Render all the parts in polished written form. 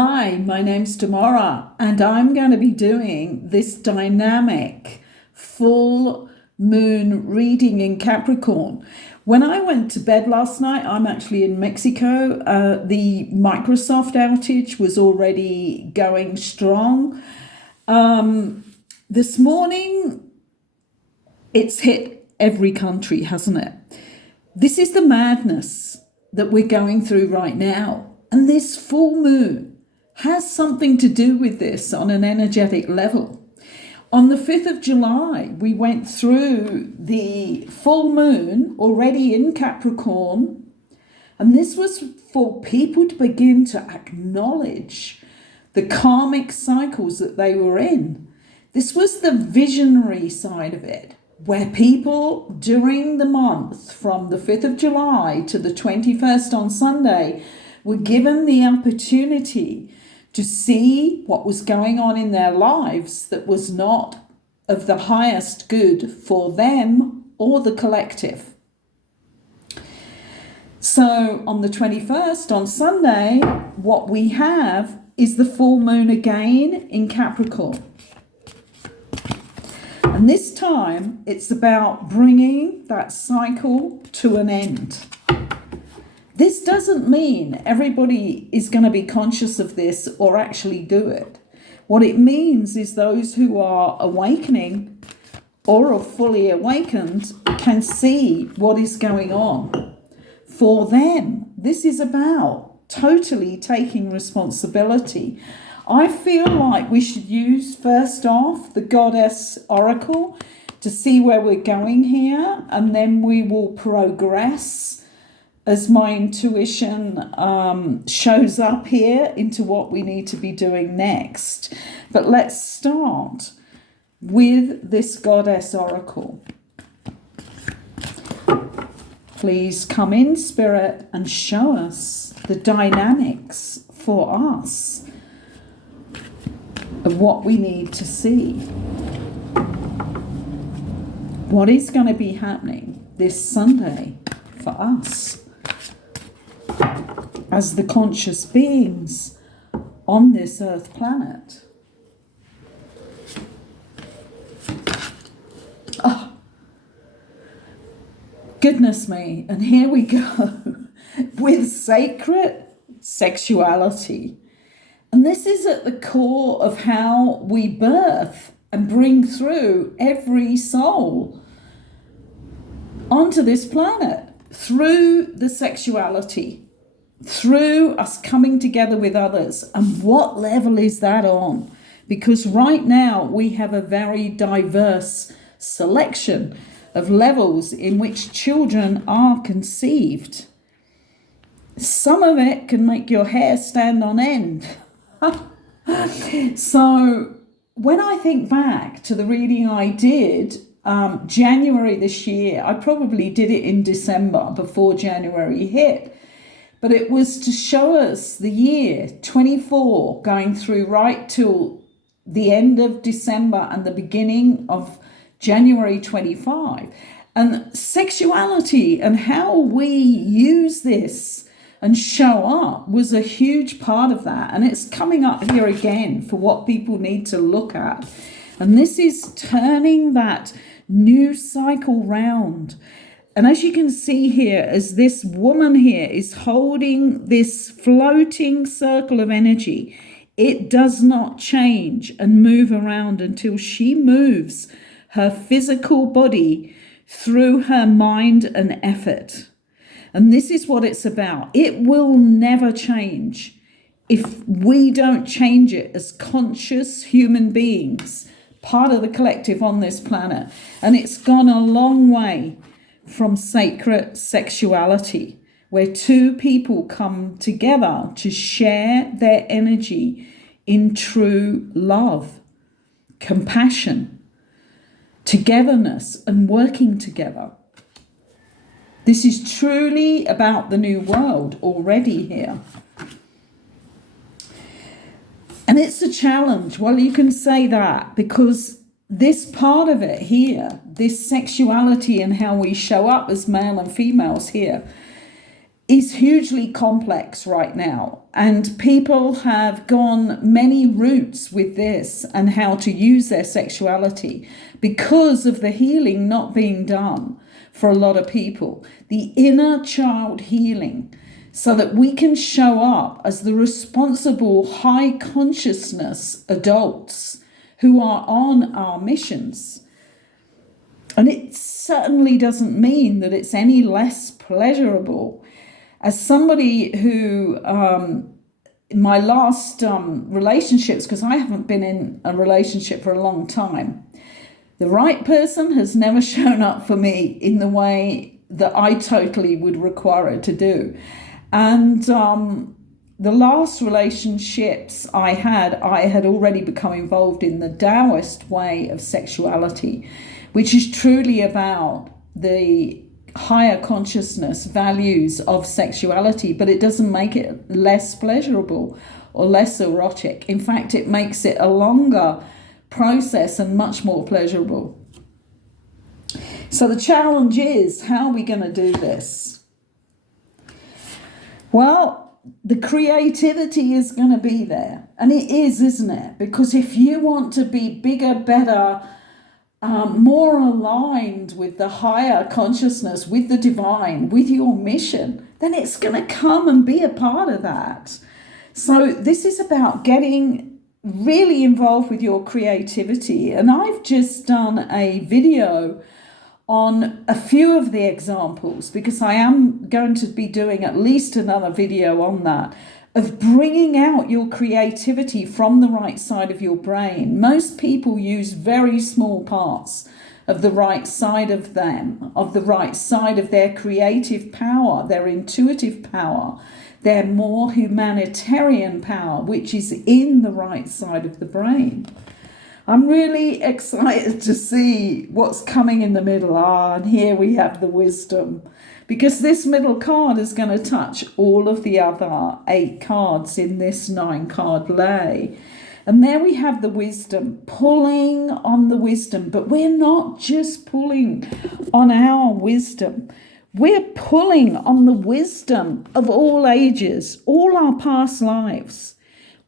Hi, my name's Tamara, and I'm going to be doing this dynamic full moon reading in Capricorn. When I went to bed last night, I'm actually in Mexico. The Microsoft outage was already going strong. This morning, it's hit every country, hasn't it? This is the madness that we're going through right now. And this full moon has something to do with this on an energetic level. On the 5th of July, we went through the full moon already in Capricorn. And this was for people to begin to acknowledge the karmic cycles that they were in. This was the visionary side of it, where people during the month from the 5th of July to the 21st on Sunday were given the opportunity to see what was going on in their lives that was not of the highest good for them or the collective. So on the 21st, on Sunday, what we have is the full moon again in Capricorn. And this time, it's about bringing that cycle to an end. This doesn't mean everybody is going to be conscious of this or actually do it. What it means is those who are awakening or are fully awakened can see what is going on. For them, this is about totally taking responsibility. I feel like we should use first off the Goddess Oracle to see where we're going here, and then we will progress as my intuition shows up here into what we need to be doing next. But let's start with this Goddess Oracle. Please come in, Spirit, and show us the dynamics for us of what we need to see. What is going to be happening this Sunday for us as the conscious beings on this earth planet? Oh, goodness me. And here we go with sacred sexuality. And this is at the core of how we birth and bring through every soul onto this planet, through the sexuality, through us coming together with others. And what level is that on? Because right now we have a very diverse selection of levels in which children are conceived. Some of it can make your hair stand on end. So when I think back to the reading I did January this year, I probably did it in December before January hit, but it was to show us the year 24 going through right till the end of December and the beginning of January 25, and sexuality and how we use this and show up was a huge part of that. And it's coming up here again for what people need to look at. And this is turning that new cycle round. And as you can see here, as this woman here is holding this floating circle of energy, it does not change and move around until she moves her physical body through her mind and effort. And this is what it's about. It will never change if we don't change it as conscious human beings, part of the collective on this planet. And it's gone a long way from sacred sexuality, where two people come together to share their energy in true love, compassion, togetherness, and working together. This is truly about the new world already here. And it's a challenge. Well, you can say that because this part of it here, this sexuality and how we show up as male and females here, is hugely complex right now, and people have gone many routes with this and how to use their sexuality because of the healing not being done for a lot of people, the inner child healing, so that we can show up as the responsible high consciousness adults who are on our missions. And it certainly doesn't mean that it's any less pleasurable. As somebody who, in my last relationships, because I haven't been in a relationship for a long time, the right person has never shown up for me in the way that I totally would require it to do. And the last relationships I had already become involved in the Taoist way of sexuality, which is truly about the higher consciousness values of sexuality, but it doesn't make it less pleasurable or less erotic. In fact, it makes it a longer process and much more pleasurable. So the challenge is, how are we going to do this? Well, the creativity is going to be there. And it is, isn't it? Because if you want to be bigger, better, more aligned with the higher consciousness, with the divine, with your mission, then it's going to come and be a part of that. So this is about getting really involved with your creativity. And I've just done a video on a few of the examples, because I am going to be doing at least another video on that, of bringing out your creativity from the right side of your brain. Most people use very small parts of the right side of them, of the right side of their creative power, their intuitive power, their more humanitarian power, which is in the right side of the brain. I'm really excited to see what's coming in the middle. And here we have the wisdom, because this middle card is going to touch all of the other 8 cards in this 9-card lay. And there we have the wisdom, pulling on the wisdom. But we're not just pulling on our wisdom. We're pulling on the wisdom of all ages, all our past lives.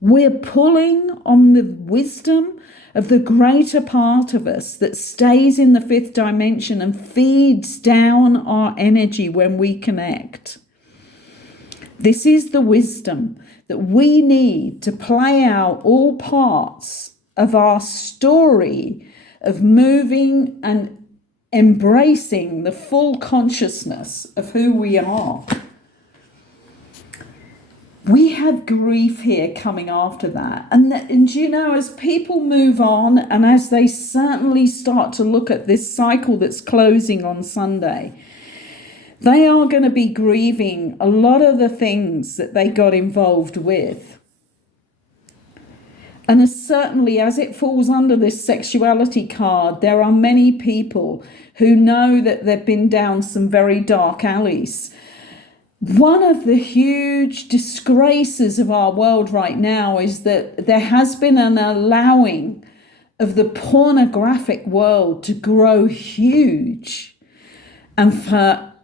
We're pulling on the wisdom of the greater part of us that stays in the 5th dimension and feeds down our energy when we connect. This is the wisdom that we need to play out all parts of our story of moving and embracing the full consciousness of who we are. We have grief here coming after that. And you know, as people move on, and as they certainly start to look at this cycle that's closing on Sunday, they are going to be grieving a lot of the things that they got involved with. And certainly as it falls under this sexuality card, there are many people who know that they've been down some very dark alleys. One of the huge disgraces of our world right now is that there has been an allowing of the pornographic world to grow huge, and for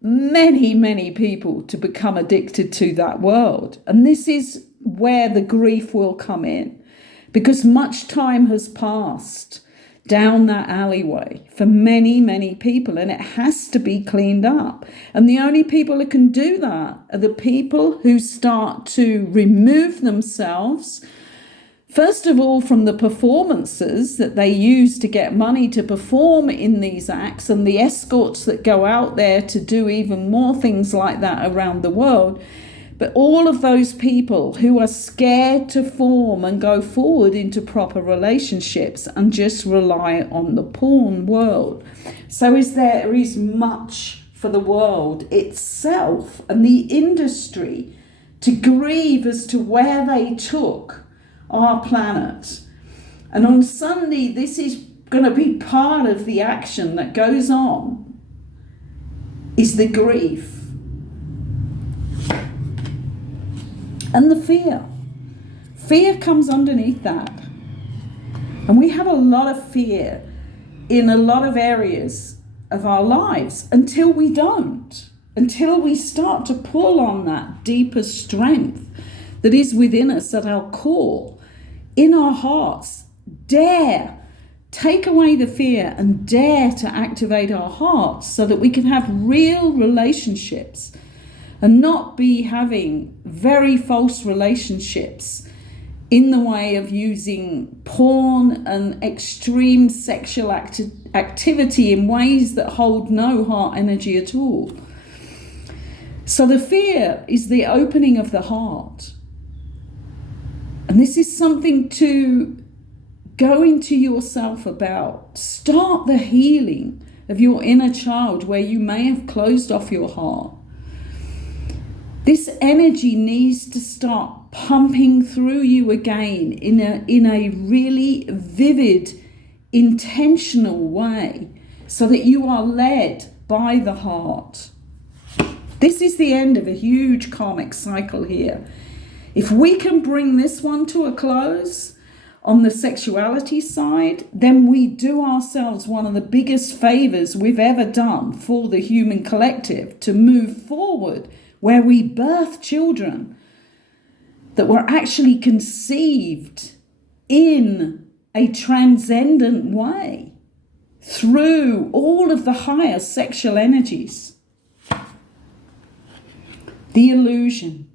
many, many people to become addicted to that world. And this is where the grief will come in, because much time has passed down that alleyway for many, many people, and it has to be cleaned up. And the only people who can do that are the people who start to remove themselves, first of all, from the performances that they use to get money to perform in these acts, and the escorts that go out there to do even more things like that around the world. But all of those people who are scared to form and go forward into proper relationships and just rely on the porn world. So there is much for the world itself and the industry to grieve as to where they took our planet. And on Sunday, this is going to be part of the action that goes on, is the grief. And the fear. Fear comes underneath that. And we have a lot of fear in a lot of areas of our lives until we don't. until we start to pull on that deeper strength that is within us at our core, in our hearts. Dare take away the fear and dare to activate our hearts so that we can have real relationships and not be having very false relationships in the way of using porn and extreme sexual activity in ways that hold no heart energy at all. So the fear is the opening of the heart. And this is something to go into yourself about. Start the healing of your inner child where you may have closed off your heart. This energy needs to start pumping through you again in a really vivid, intentional way so that you are led by the heart. This is the end of a huge karmic cycle here. If we can bring this one to a close on the sexuality side, then we do ourselves one of the biggest favors we've ever done for the human collective to move forward, where we birth children that were actually conceived in a transcendent way through all of the higher sexual energies. The illusion.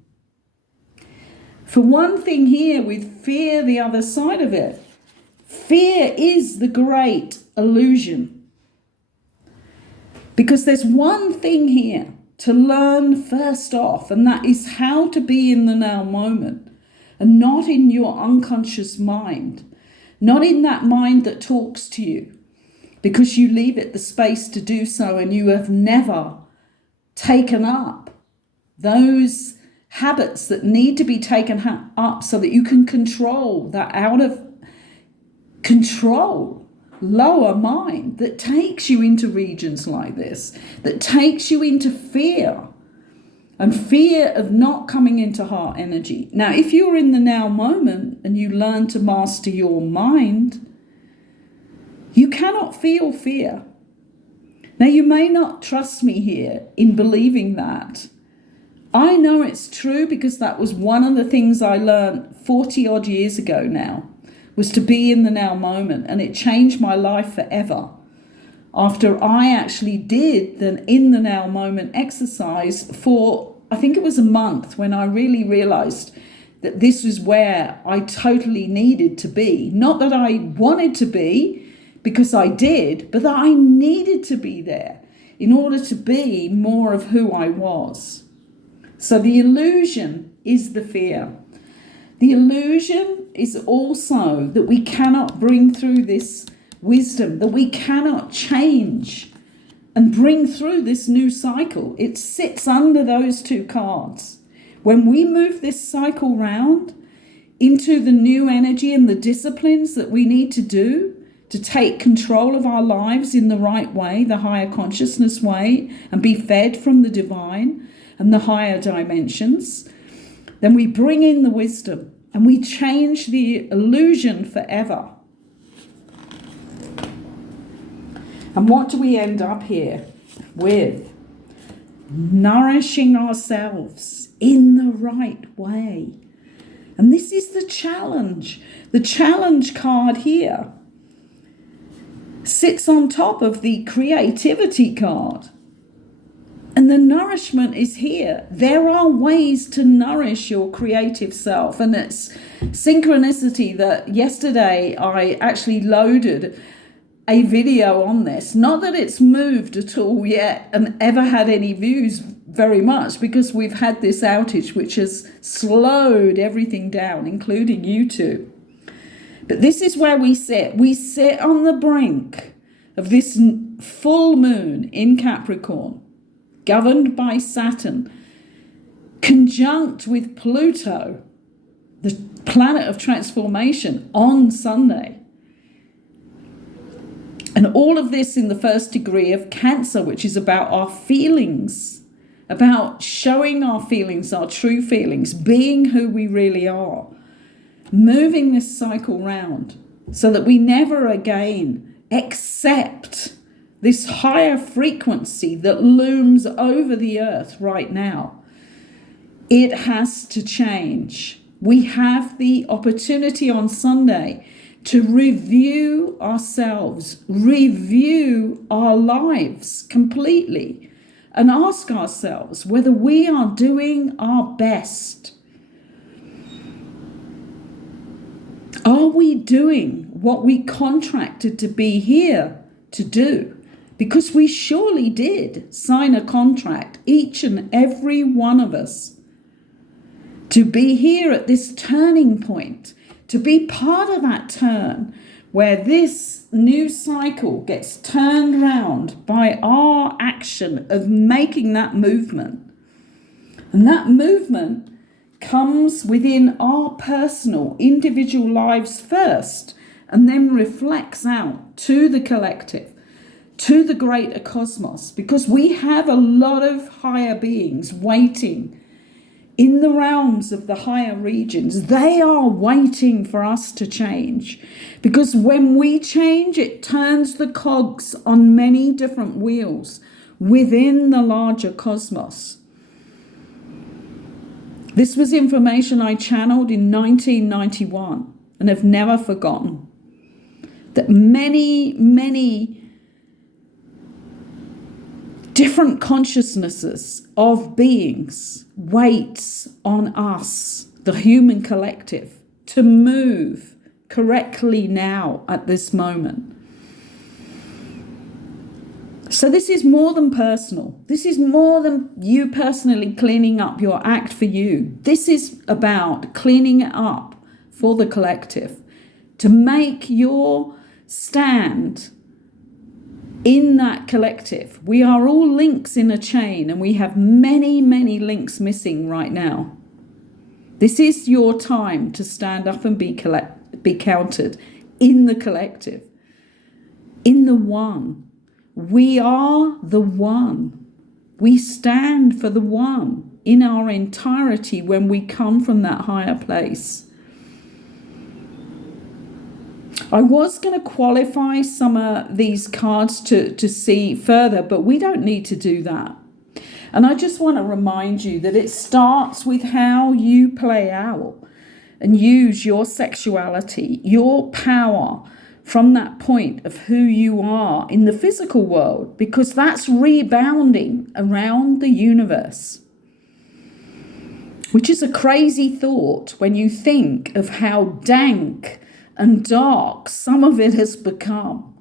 For one thing here with fear, the other side of it, fear is the great illusion. Because there's one thing here to learn first off, and that is how to be in the now moment and not in your unconscious mind, not in that mind that talks to you because you leave it the space to do so and you have never taken up those habits that need to be taken up so that you can control that out of control lower mind that takes you into regions like this, that takes you into fear and fear of not coming into heart energy. Now, if you're in the now moment and you learn to master your mind, you cannot feel fear. Now, you may not trust me here in believing that. I know it's true because that was one of the things I learned 40 odd years ago now, was to be in the now moment, and it changed my life forever. After I actually did the in the now moment exercise for, I think it was a month, when I really realized that this was where I totally needed to be. Not that I wanted to be, because I did, but that I needed to be there in order to be more of who I was. So the illusion is the fear. The illusion is also that we cannot bring through this wisdom, that we cannot change and bring through this new cycle. It sits under those two cards. When we move this cycle round into the new energy and the disciplines that we need to do to take control of our lives in the right way, the higher consciousness way, and be fed from the divine and the higher dimensions, then we bring in the wisdom and we change the illusion forever. And what do we end up here with? Nourishing ourselves in the right way. And this is the challenge. The challenge card here sits on top of the creativity card. And the nourishment is here. There are ways to nourish your creative self. And it's synchronicity that yesterday I actually loaded a video on this. Not that it's moved at all yet and ever had any views very much, because we've had this outage which has slowed everything down, including YouTube. But this is where we sit. We sit on the brink of this full moon in Capricorn, governed by Saturn, conjunct with Pluto, the planet of transformation, on Sunday. And all of this in the first degree of Cancer, which is about our feelings, about showing our feelings, our true feelings, being who we really are, moving this cycle round so that we never again accept this higher frequency that looms over the earth right now, it has to change. We have the opportunity on Sunday to review ourselves, review our lives completely, and ask ourselves whether we are doing our best. Are we doing what we contracted to be here to do? Because we surely did sign a contract, each and every one of us, to be here at this turning point, to be part of that turn where this new cycle gets turned round by our action of making that movement. And that movement comes within our personal, individual lives first, and then reflects out to the collective, to the greater cosmos, because we have a lot of higher beings waiting in the realms of the higher regions. They are waiting for us to change, because when we change, it turns the cogs on many different wheels within the larger cosmos. This was information I channeled in 1991 and have never forgotten. That many different consciousnesses of beings waits on us, the human collective, to move correctly now at this moment. So this is more than personal. This is more than you personally cleaning up your act for you. This is about cleaning it up for the collective, to make your stand in that collective. We are all links in a chain, and we have many links missing right now. This is your time to stand up and be counted in the collective, in the one. We are the one. We stand for the one in our entirety when we come from that higher place. I was going to qualify some of these cards to see further, but we don't need to do that. And I just want to remind you that it starts with how you play out and use your sexuality, your power, from that point of who you are in the physical world, because that's rebounding around the universe. Which is a crazy thought when you think of how dank and dark some of it has become.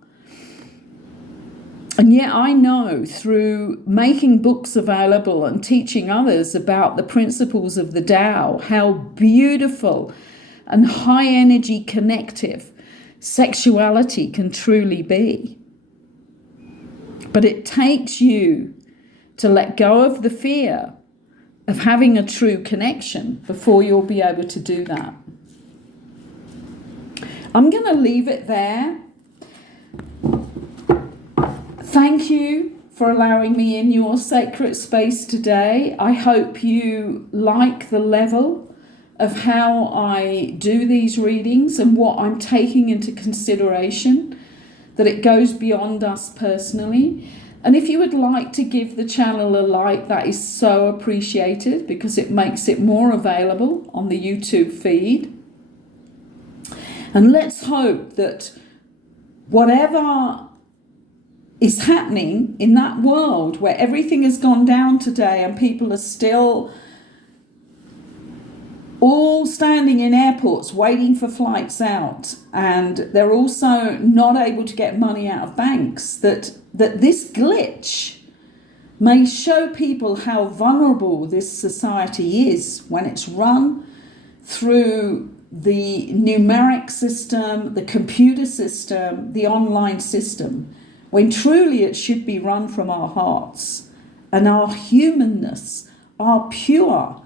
And yet I know through making books available and teaching others about the principles of the Tao, how beautiful and high energy connective sexuality can truly be. But it takes you to let go of the fear of having a true connection before you'll be able to do that. I'm going to leave it there. Thank you for allowing me in your sacred space today. I hope you like the level of how I do these readings and what I'm taking into consideration, that it goes beyond us personally. And if you would like to give the channel a like, that is so appreciated, because it makes it more available on the YouTube feed. And let's hope that whatever is happening in that world where everything has gone down today and people are still all standing in airports waiting for flights out, and they're also not able to get money out of banks, that this glitch may show people how vulnerable this society is when it's run through the numeric system, the computer system, the online system, when truly it should be run from our hearts and our humanness, our pure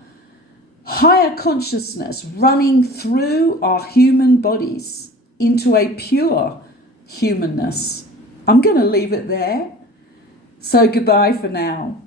higher consciousness running through our human bodies into a pure humanness. I'm going to leave it there. So goodbye for now.